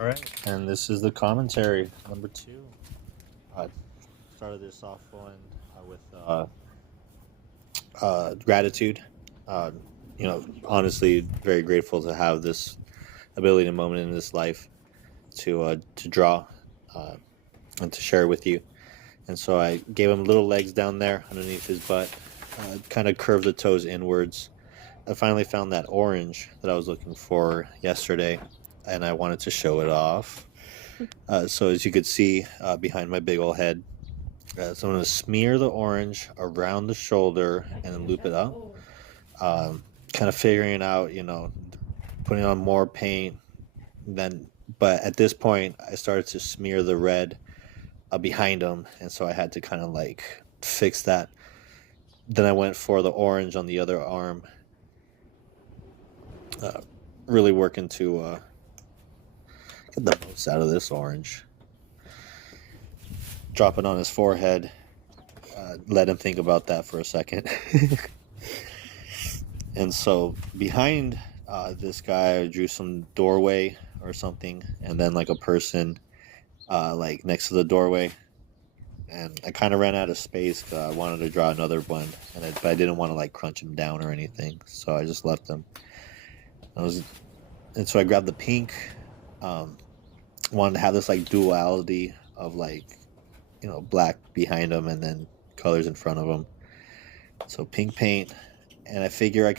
All right, and this is the commentary number two. I started this off one with gratitude. Uh, honestly, very grateful to have this ability and moment in this life to draw uh, and to share with you. And so I gave him little legs down there underneath his butt, kind of curved the toes inwards. I finally found that orange that I was looking for yesterday, and I wanted to show it off. So as you could see behind my big old head, so I'm going to smear the orange around the shoulder and then loop it up. Kind of figuring out, putting on more paint. But at this point, I started to smear the red behind him, and so I had to kind of like fix that. Then I went for the orange on the other arm, really working to get the most out of this orange. Drop it on his forehead. Let him think about that for a second. And so behind this guy, I drew some doorway or something, and then like a person like next to the doorway. And I kind of ran out of space because I wanted to draw another one, but I didn't want to like crunch him down or anything, so I just left him. And so I grabbed the pink. Wanted to have this like duality of like black behind him and then colors in front of him. So pink paint, and I figure I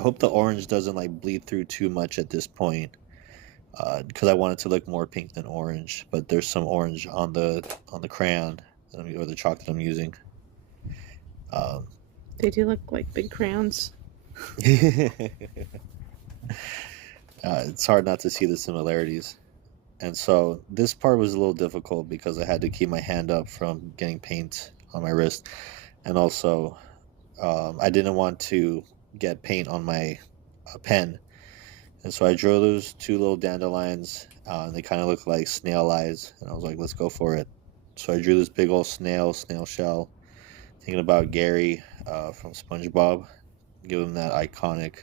hope the orange doesn't like bleed through too much at this point, because I want it to look more pink than orange. But there's some orange on the crayon or the chalk that I'm using. They do look like big crayons. It's hard not to see the similarities. And so this part was a little difficult because I had to keep my hand up from getting paint on my wrist. And also, I didn't want to get paint on my pen. And so I drew those two little dandelions. They kind of look like snail eyes. And I was like, let's go for it. So I drew this big old snail shell. Thinking about Gary from SpongeBob. Give him that iconic.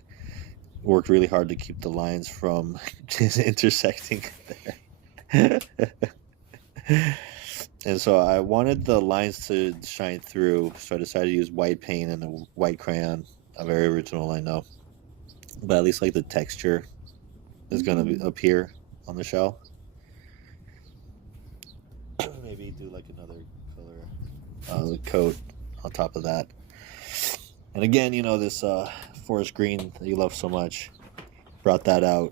Worked really hard to keep the lines from just intersecting there. And so I wanted the lines to shine through, so I decided to use white paint and a white crayon. A very original, I know, but at least like the texture is going to appear on the shell. Maybe do like another color coat on top of that. And again, this forest green that you love so much, brought that out.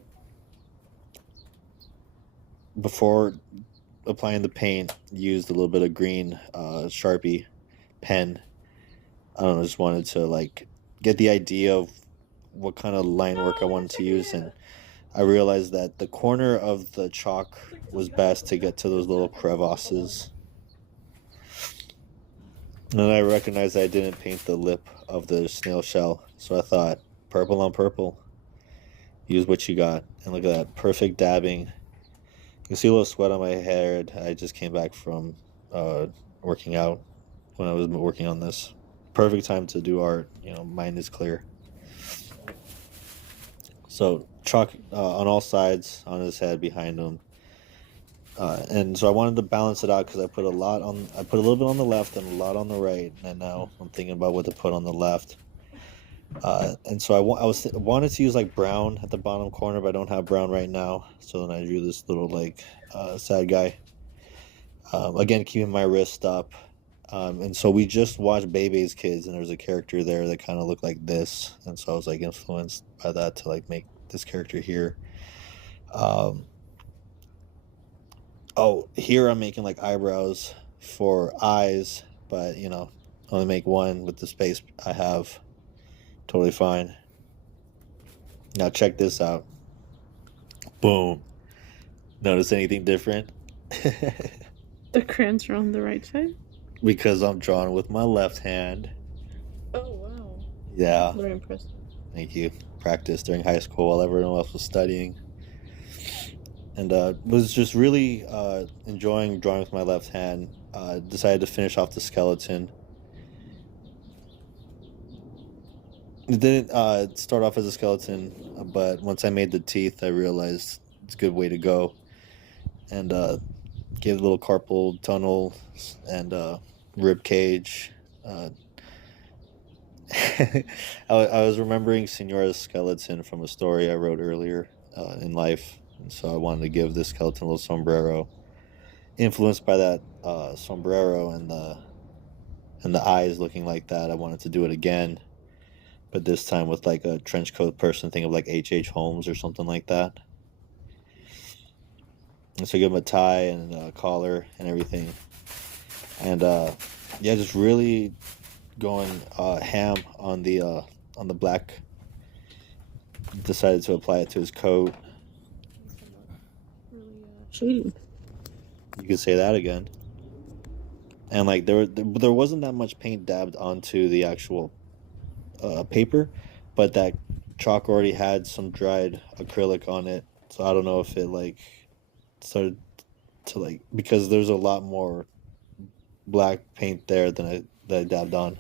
Before applying the paint, used a little bit of green Sharpie pen. I don't know, just wanted to like get the idea of what kind of line work I wanted to use, and I realized that the corner of the chalk was best to get to those little crevasses. And then I recognized I didn't paint the lip of the snail shell, so I thought, purple on purple. Use what you got. And look at that, perfect dabbing. You can see a little sweat on my head. I just came back from working out when I was working on this. Perfect time to do art. Mind is clear. So chalk on all sides on his head, behind him. And so I wanted to balance it out because I put a little bit on the left and a lot on the right, and now I'm thinking about what to put on the left. And so I wanted to use like brown at the bottom corner, but I don't have brown right now. So then I drew this little like sad guy. Again, keeping my wrist up. And so we just watched Bebe's Kids, and there's a character there that kind of looked like this, and so I was like influenced by that to like make this character here. Here I'm making like eyebrows for eyes, but only make one with the space I have. Totally fine. Now check this out. Boom. Notice anything different? The crayons are on the right side? Because I'm drawing with my left hand. Oh, wow. Yeah. Very impressive. Thank you. Practice during high school while everyone else was studying. And was just really enjoying drawing with my left hand. Decided to finish off the skeleton. It didn't start off as a skeleton, but once I made the teeth, I realized it's a good way to go. and gave a little carpal tunnel and rib cage. Uh, I was remembering Senora's skeleton from a story I wrote earlier in life, and so I wanted to give this skeleton a little sombrero, influenced by that sombrero and the eyes looking like that. I wanted to do it again, but this time with like a trench coat person. Think of like H. Holmes or something like that. And so give him a tie and a collar and everything, and yeah, just really going ham on the black. Decided to apply it to his coat. Really shady. You could say that again. And like there wasn't that much paint dabbed onto the actual paper, but that chalk already had some dried acrylic on it. So I don't know if it like started to like because there's a lot more black paint there than I dabbed on.